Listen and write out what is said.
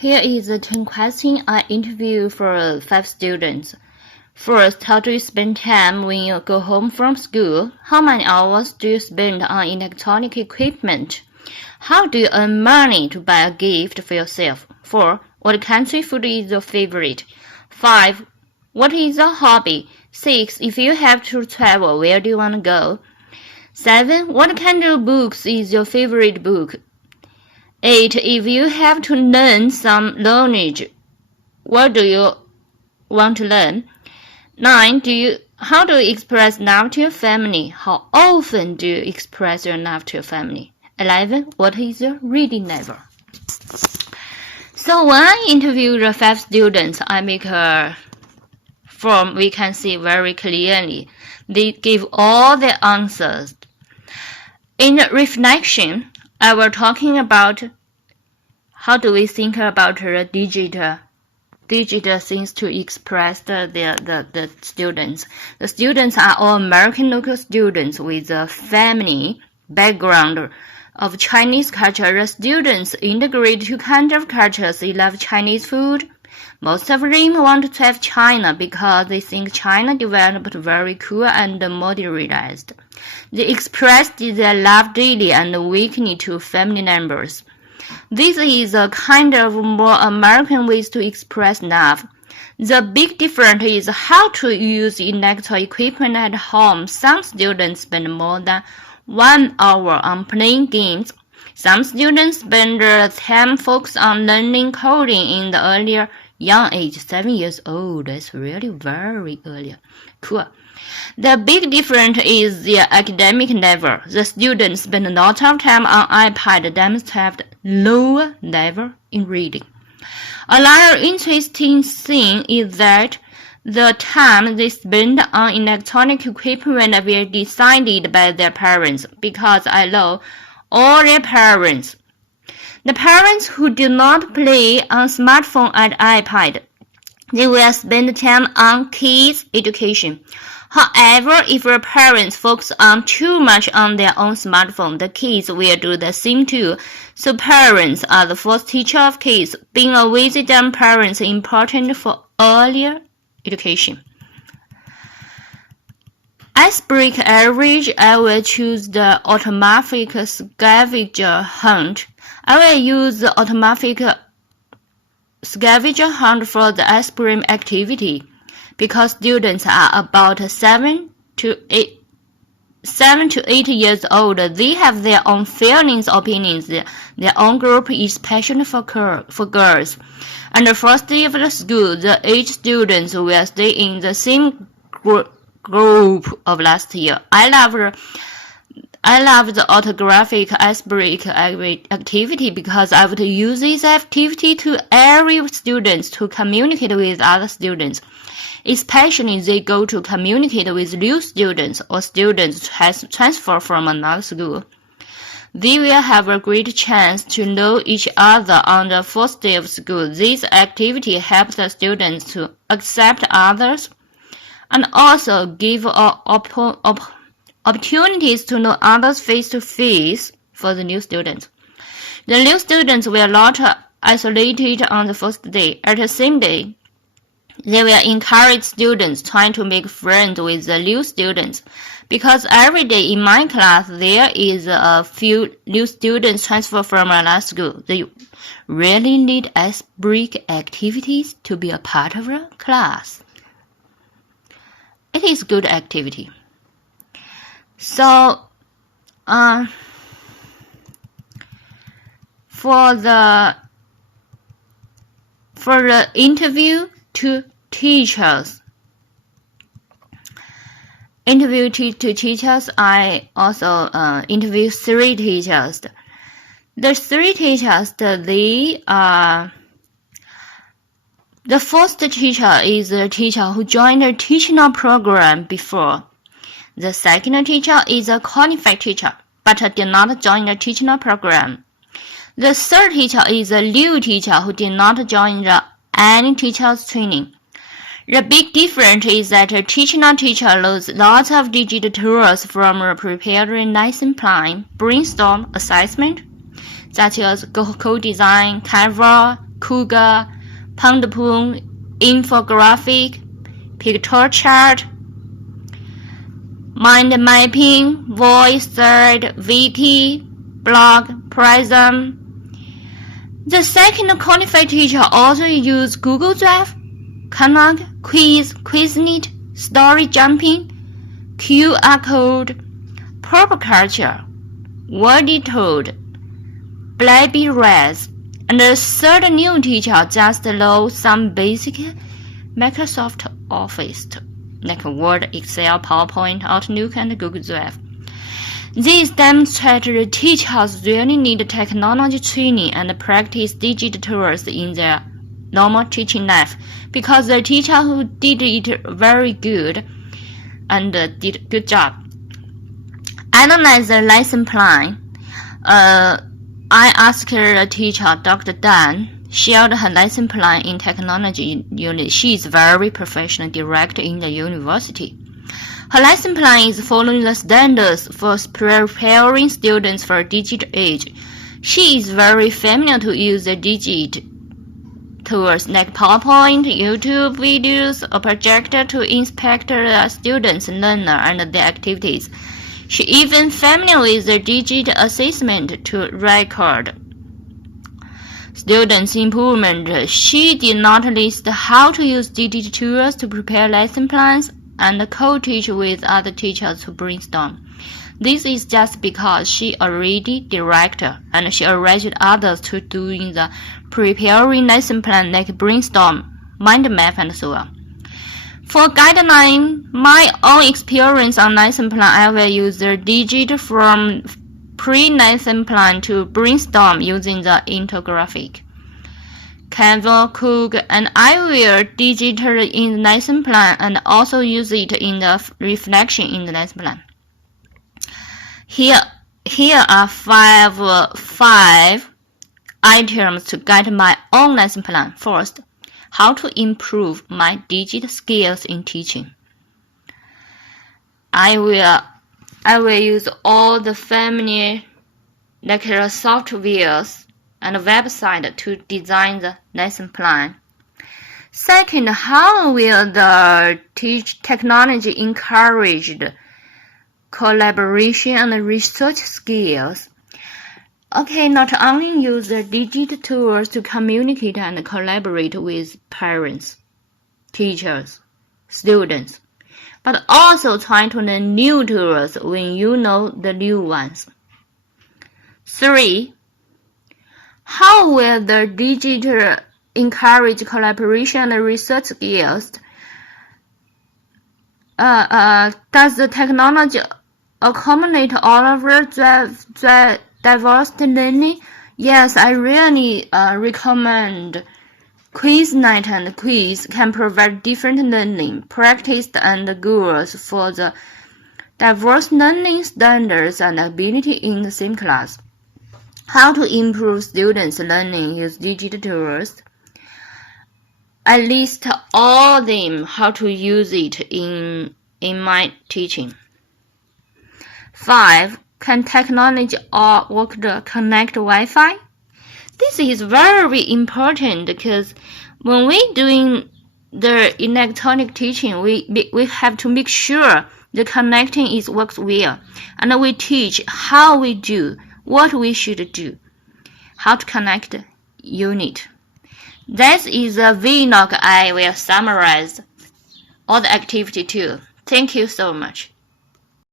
Here is the 10 questions I interviewed for 5 students. First, how do you spend time when you go home from school? How many hours do you spend on electronic equipment? How do you earn money to buy a gift for yourself? 4. What country food is your favorite? 5. What is your hobby? 6. If you have to travel, where do you want to go? 7. What kind of books is your favorite book? 8. If you have to learn some language, what do you want to learn? 9. How do you express love to your family? How often do you express your love to your family? 11. What is your reading level? So when I interview the 5 students, I make a form we can see very clearly. They give all the answers. In reflection, I was talking about how do we think about the digital things to express the students. The students are all American local students with a family background of Chinese culture. The students integrate 2 kinds of cultures. They love Chinese food. Most of them want to travel China because they think China developed very cool and modernized. They expressed their love daily and weekly to family members. This is a kind of more American ways to express love. The big difference is how to use electrical equipment at home. Some students spend more than 1 hour on playing games. Some students spend their time focused on learning coding in the earlier young age, 7 years old. That's really very early. Cool. The big difference is the academic level. The students spend a lot of time on iPad, demonstrate lower level in reading. Another interesting thing is that the time they spend on electronic equipment will be decided by their parents, because I know all their parents. The parents who do not play on smartphone and iPad, they will spend time on kids' education. However, if your parents focus on too much on their own smartphone, the kids will do the same too. So parents are the first teacher of kids. Being a wisdom parent is important for earlier education. As break average, I will choose the automatic scavenger hunt. I will use the automatic scavenger hunt for the aspirin activity, because students are about 7 to 8 years old. They have their own feelings, opinions. Their own group is passionate for girls. And the first day of the school, the 8 students will stay in the same group of last year. I love the autographic icebreak activity because I would use this activity to encourage students to communicate with other students, especially they go to communicate with new students or students transfer from another school. They will have a great chance to know each other on the first day of school. This activity helps the students to accept others and also give opportunities to know others face-to-face for the new students. The new students will not isolated on the first day. At the same day, they will encourage students trying to make friends with the new students, because every day in my class there is a few new students transfer from another school. They really need icebreak activities to be a part of the class. It is good activity. So, for the interview to teachers, I also interviewed 3 teachers. The 3 teachers, they are. The first teacher is the teacher who joined the teaching program before. The second teacher is a qualified teacher, but did not join the teaching program. The third teacher is a new teacher who did not join any teacher's training. The big difference is that a teaching teacher knows lots of digital tools from a prepared lesson plan, brainstorm, assessment, such as co-design, Canva, cougar, pound-poon, infographic, picture chart, mind mapping, voice, third, wiki, blog, prism. The second qualified teacher also use Google Drive, Canvas, Quiz, Quizlet, Story Jumping, QR code, pop culture, Wordy Toad, Blackberries, and the third new teacher just load some basic Microsoft Office, like Word, Excel, PowerPoint, Outlook, and Google Drive. This demonstrates the teachers really need technology training and practice digital tools in their normal teaching life, because the teacher who did it very good and did a good job. Analyze the lesson plan. I asked the teacher, Dr. Dan, shared her lesson plan in technology unit. She is very professional director in the university. Her lesson plan is following the standards for preparing students for digital age. She is very familiar to use the digital tools like PowerPoint, YouTube videos, or projector to inspect the students' learner and their activities. She even familiar with the digital assessment to record students' improvement. She did not list how to use digital tools to prepare lesson plans and co-teach with other teachers to brainstorm. This is just because she already director and she encouraged others to doing the preparing lesson plan like brainstorm, mind map, and so on. For guideline, my own experience on lesson plan, I will use the digit from pre-lesson plan to brainstorm using the infographic, Canva, Cook, and I will digital in the lesson plan and also use it in the reflection in the lesson plan. Here are five items to guide my own lesson plan. First, how to improve my digital skills in teaching. I will use all the familiar like the softwares and website to design the lesson plan. Second, how will the technology encourage the collaboration and research skills? Okay, not only use the digital tools to communicate and collaborate with parents, teachers, students, but also try to learn new tools when you know the new ones. 3. How will the digital encourage collaboration and research skills? Does the technology accommodate all of the diverse learning? Yes, I really recommend Quizlet and Quiz can provide different learning, practice, and goals for the diverse learning standards and ability in the same class. How to improve students' learning use digital tools. I list all of them how to use it in my teaching. 5. Can technology work to connect Wi-Fi? This is very important because when we're doing the electronic teaching, we have to make sure the connecting works well, and we teach how we do, what we should do, how to connect unit. That is a vlog. I will summarize all the activity too. Thank you so much.